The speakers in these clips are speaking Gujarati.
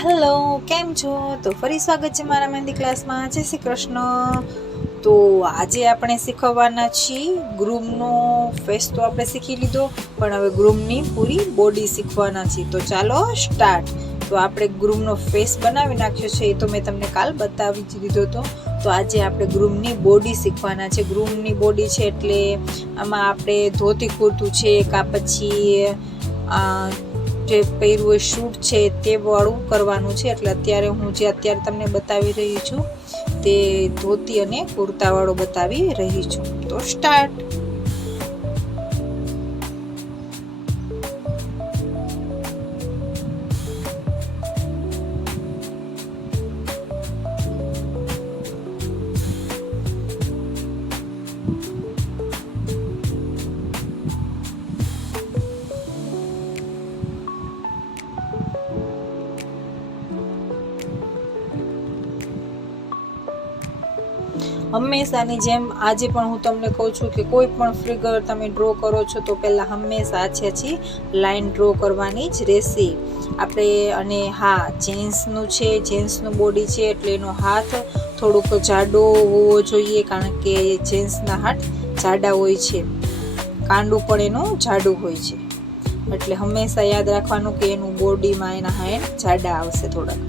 હેલો, કેમ છો? તો ફરી સ્વાગત છે મારા મહેંદી ક્લાસમાં. જય શ્રી કૃષ્ણ. તો આજે આપણે શીખવવાના છીએ ગ્રૂમનો ફેસ. તો આપણે શીખી લીધો, પણ હવે ગ્રૂમની પૂરી બોડી શીખવાના છીએ. તો ચાલો સ્ટાર્ટ. તો આપણે ગ્રૂમનો ફેસ બનાવી નાખ્યો છે, એ તો મેં તમને કાલ બતાવી જ દીધો હતો. તો આજે આપણે ગ્રૂમની બોડી શીખવાના છે. ગ્રૂમની બોડી છે એટલે આમાં આપણે ધોતી કુર્તું છે કાં પછી જે પહેર્યું હોય શૂટ છે તે વાળું કરવાનું છે. એટલે અત્યારે હું જે અત્યારે તમને બતાવી રહી છું તે ધોતી અને કુર્તા વાળું બતાવી રહી છું. તો સ્ટાર્ટ. હંમેશાની જેમ આજે પણ હું તમને કહું છું કે કોઈ પણ ફિગર તમે ડ્રો કરો છો તો પહેલાં હંમેશા આછી લાઈન ડ્રો કરવાની જ રહેશે આપણે. અને હા, જેન્ટ્સનું છે, જેન્ટ્સનું બોડી છે એટલે એનો હાથ થોડુંક જાડો હોવો જોઈએ, કારણ કે જેન્ટ્સના હાથ જાડા હોય છે, કાંડું પણ એનું જાડું હોય છે. એટલે હંમેશા યાદ રાખવાનું કે એનું બોડીમાં એના હેન્ડ જાડા આવશે થોડાક.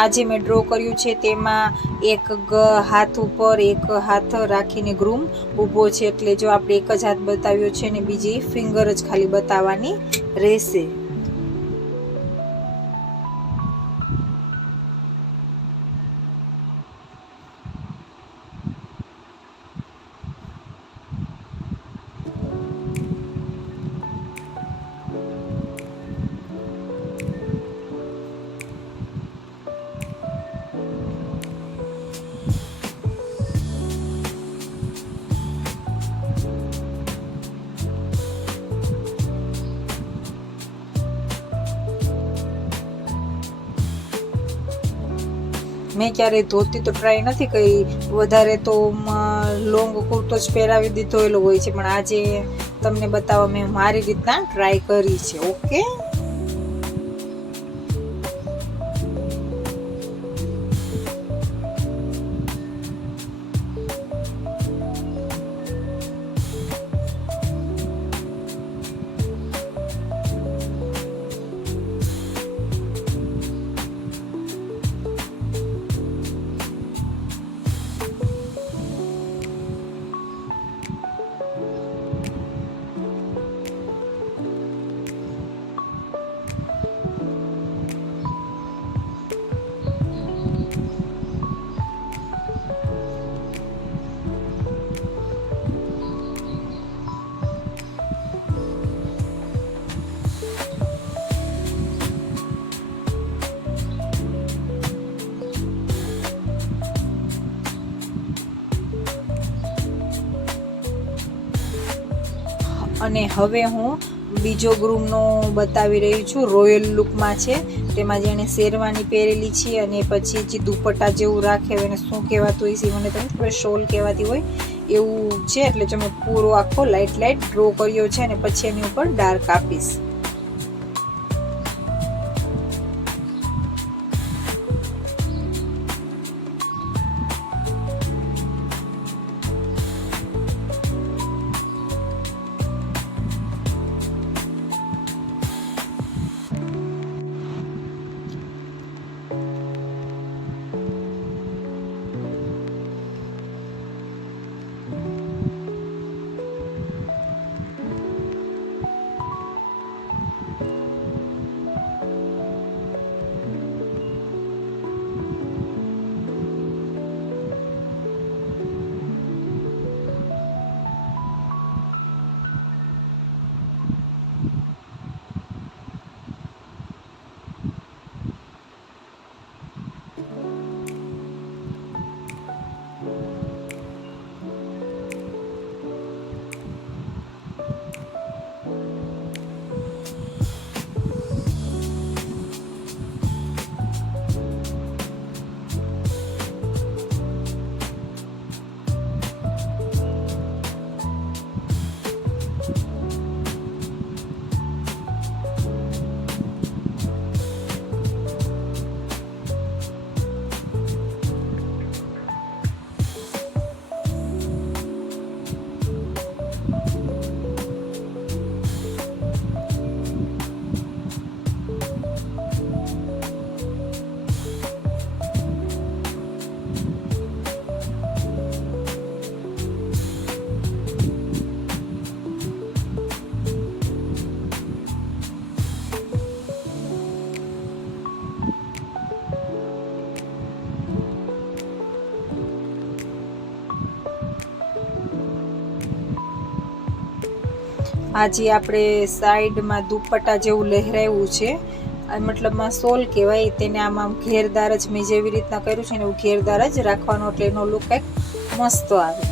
આ જે મેં ડ્રો કર્યું છે તેમાં એક હાથ ઉપર એક હાથ રાખીને ગ્રૂમ ઊભો છે. એટલે જો આપણે એક જ હાથ બતાવ્યો છે ને બીજી ફિંગર જ ખાલી બતાવવાની રહેશે. મેં ક્યારેય ધોતી તો ટ્રાય નથી કરી, વધારે તો લોંગ કુર્તો જ પહેરાવી દીધો હોય છે, પણ આજે તમને બતાવવા મેં મારી રીતના ટ્રાય કરી છે. ઓકે. અને હવે હું બીજો ગ્રૂમનો બતાવી રહી છું. રોયલ લુકમાં છે, તેમાં જેણે શેરવાની પહેરેલી છે અને પછી જે દુપટ્ટા જેવું રાખે એને શું કહેવાતું હોય છે, મને તમને ખબર, શોલ કહેવાતી હોય એવું છે. એટલે જો મેં પૂરો આખો લાઇટ ડ્રો કર્યો છે અને પછી એની ઉપર ડાર્ક આપીશ. આજે આપણે સાઈડમાં દુપટ્ટા જેવું લહેરાયું છે, મતલબમાં સોલ કહેવાય તેને. આમાં ઘેરદાર જ મેં જેવી રીતના કર્યું છે ને એવું ઘેરદાર જ રાખવાનો, એટલે એનો લુક કંઈક મસ્ત આવે.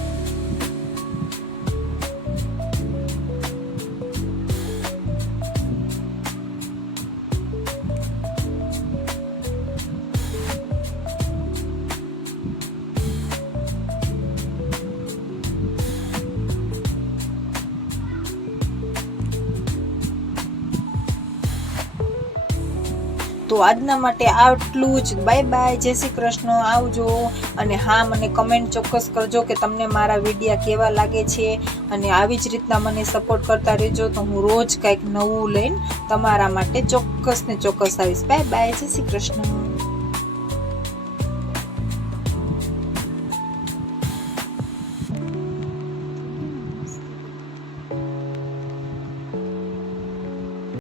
તો આજના માટે આટલું જ. બાય બાય, જય શ્રી કૃષ્ણ, આવજો. અને હા, મને કમેન્ટ ચોક્કસ કરજો કે તમને મારા વિડીયા કેવા લાગે છે, અને આવી જ રીતના મને સપોર્ટ કરતા રહેજો, તો હું રોજ કંઈક નવું લઈને તમારા માટે ચોક્કસ ને ચોક્કસ આવીશ. બાય બાય, જય શ્રી કૃષ્ણ.